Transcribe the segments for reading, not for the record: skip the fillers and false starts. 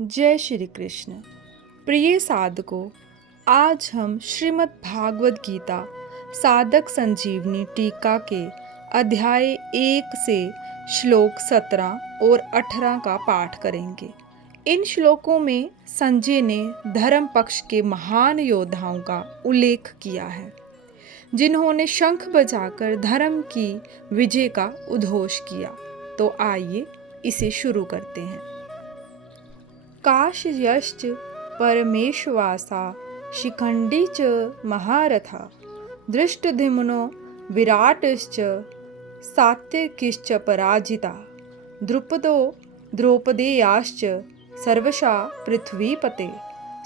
जय श्री कृष्ण। प्रिय साधकों, आज हम श्रीमद् भागवत गीता साधक संजीवनी टीका के अध्याय 1 से श्लोक 17 और 18 का पाठ करेंगे। इन श्लोकों में संजय ने धर्म पक्ष के महान योद्धाओं का उल्लेख किया है, जिन्होंने शंख बजाकर धर्म की विजय का उद्घोष किया। तो आइए इसे शुरू करते हैं। काशयश्च परमेशवासा शिखंडी च महारथा दृष्टद्युम्नो विराटश्च सात्यकिश्च पराजिता द्रुपदो द्रौपदेयाश्च सर्वशा पृथ्वीपते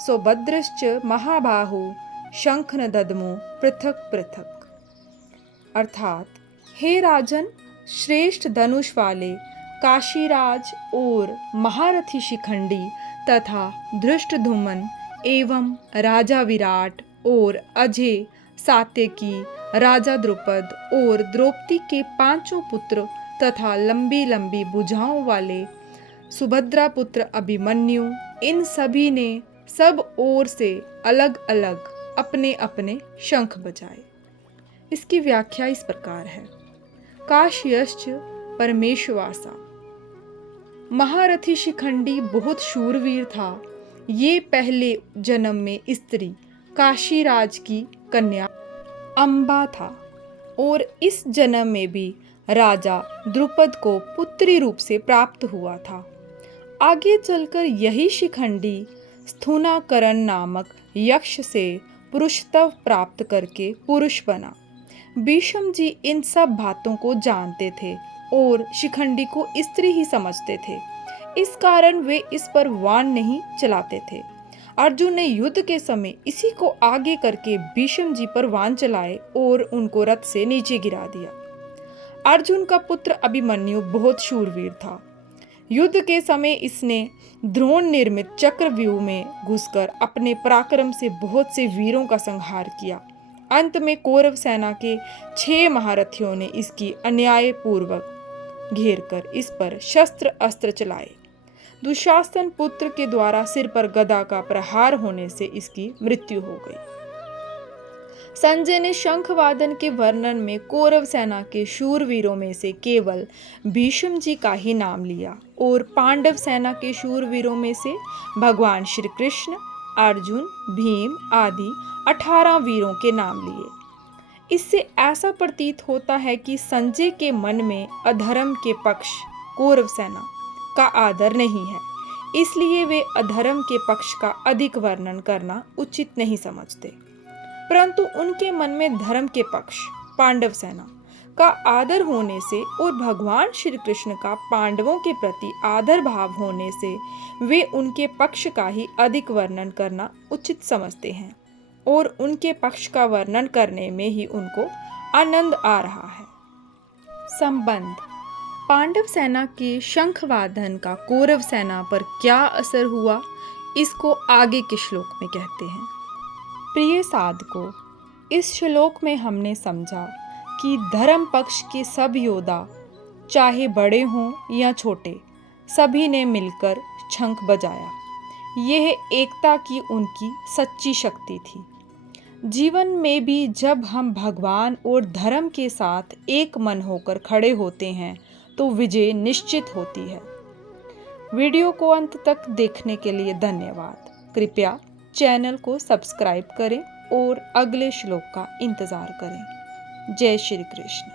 सौभद्रश्च महाबाहु शंखन दद्मो पृथक पृथक। अर्थात, हे राजन, श्रेष्ठ धनुष वाले काशीराज और महारथी शिखंडी तथा धृष्टद्युम्न एवं राजा विराट और अजय सात्यकी, राजा द्रुपद और द्रौपदी के 5 पुत्र तथा लंबी लंबी भुजाओं वाले सुभद्रा पुत्र अभिमन्यु, इन सभी ने सब ओर से अलग अलग अपने अपने शंख बजाए। इसकी व्याख्या इस प्रकार है। काशयश्च परमेशवासा, महारथी शिखंडी बहुत शूरवीर था। ये पहले जन्म में स्त्री काशीराज की कन्या अंबा था और इस जन्म में भी राजा द्रुपद को पुत्री रूप से प्राप्त हुआ था। आगे चलकर यही शिखंडी स्थूनाकरण नामक यक्ष से पुरुषत्व प्राप्त करके पुरुष बना। भीष्म जी इन सब बातों को जानते थे और शिखंडी को स्त्री ही समझते थे। इस कारण वे इस पर वाण नहीं चलाते थे। अर्जुन ने युद्ध के समय इसी को आगे करके भीष्म जी पर वाण चलाए और उनको रथ से नीचे गिरा दिया। अर्जुन का पुत्र अभिमन्यु बहुत शूरवीर था। युद्ध के समय इसने द्रोण निर्मित चक्रव्यूह में घुसकर अपने पराक्रम से बहुत से वीरों का संहार किया। अंत में कौरव सेना के 6 महारथियों ने इसकी अन्यायपूर्वक घेरकर इस पर शस्त्र अस्त्र चलाए। दुशासन पुत्र के द्वारा सिर पर गदा का प्रहार होने से इसकी मृत्यु हो गई। संजय ने शंखवादन के वर्णन में कौरव सेना के शूरवीरों में से केवल भीष्म जी का ही नाम लिया और पांडव सेना के शूरवीरों में से भगवान श्री कृष्ण, अर्जुन, भीम आदि 18 वीरों के नाम लिए। इससे ऐसा प्रतीत होता है कि संजय के मन में अधर्म के पक्ष कौरव सेना का आदर नहीं है, इसलिए वे अधर्म के पक्ष का अधिक वर्णन करना उचित नहीं समझते। परंतु उनके मन में धर्म के पक्ष पांडव सेना का आदर होने से और भगवान श्री कृष्ण का पांडवों के प्रति आदर भाव होने से वे उनके पक्ष का ही अधिक वर्णन करना उचित समझते हैं और उनके पक्ष का वर्णन करने में ही उनको आनंद आ रहा है। संबंध: पांडव सेना के शंखवादन का कौरव सेना पर क्या असर हुआ, इसको आगे के श्लोक में कहते हैं। प्रिय साधकों, इस श्लोक में हमने समझा कि धर्म पक्ष के सब योद्धा, चाहे बड़े हों या छोटे, सभी ने मिलकर शंख बजाया। यह एकता की उनकी सच्ची शक्ति थी। जीवन में भी जब हम भगवान और धर्म के साथ एक मन होकर खड़े होते हैं तो विजय निश्चित होती है। वीडियो को अंत तक देखने के लिए धन्यवाद। कृपया चैनल को सब्सक्राइब करें और अगले श्लोक का इंतज़ार करें। जय श्री कृष्ण।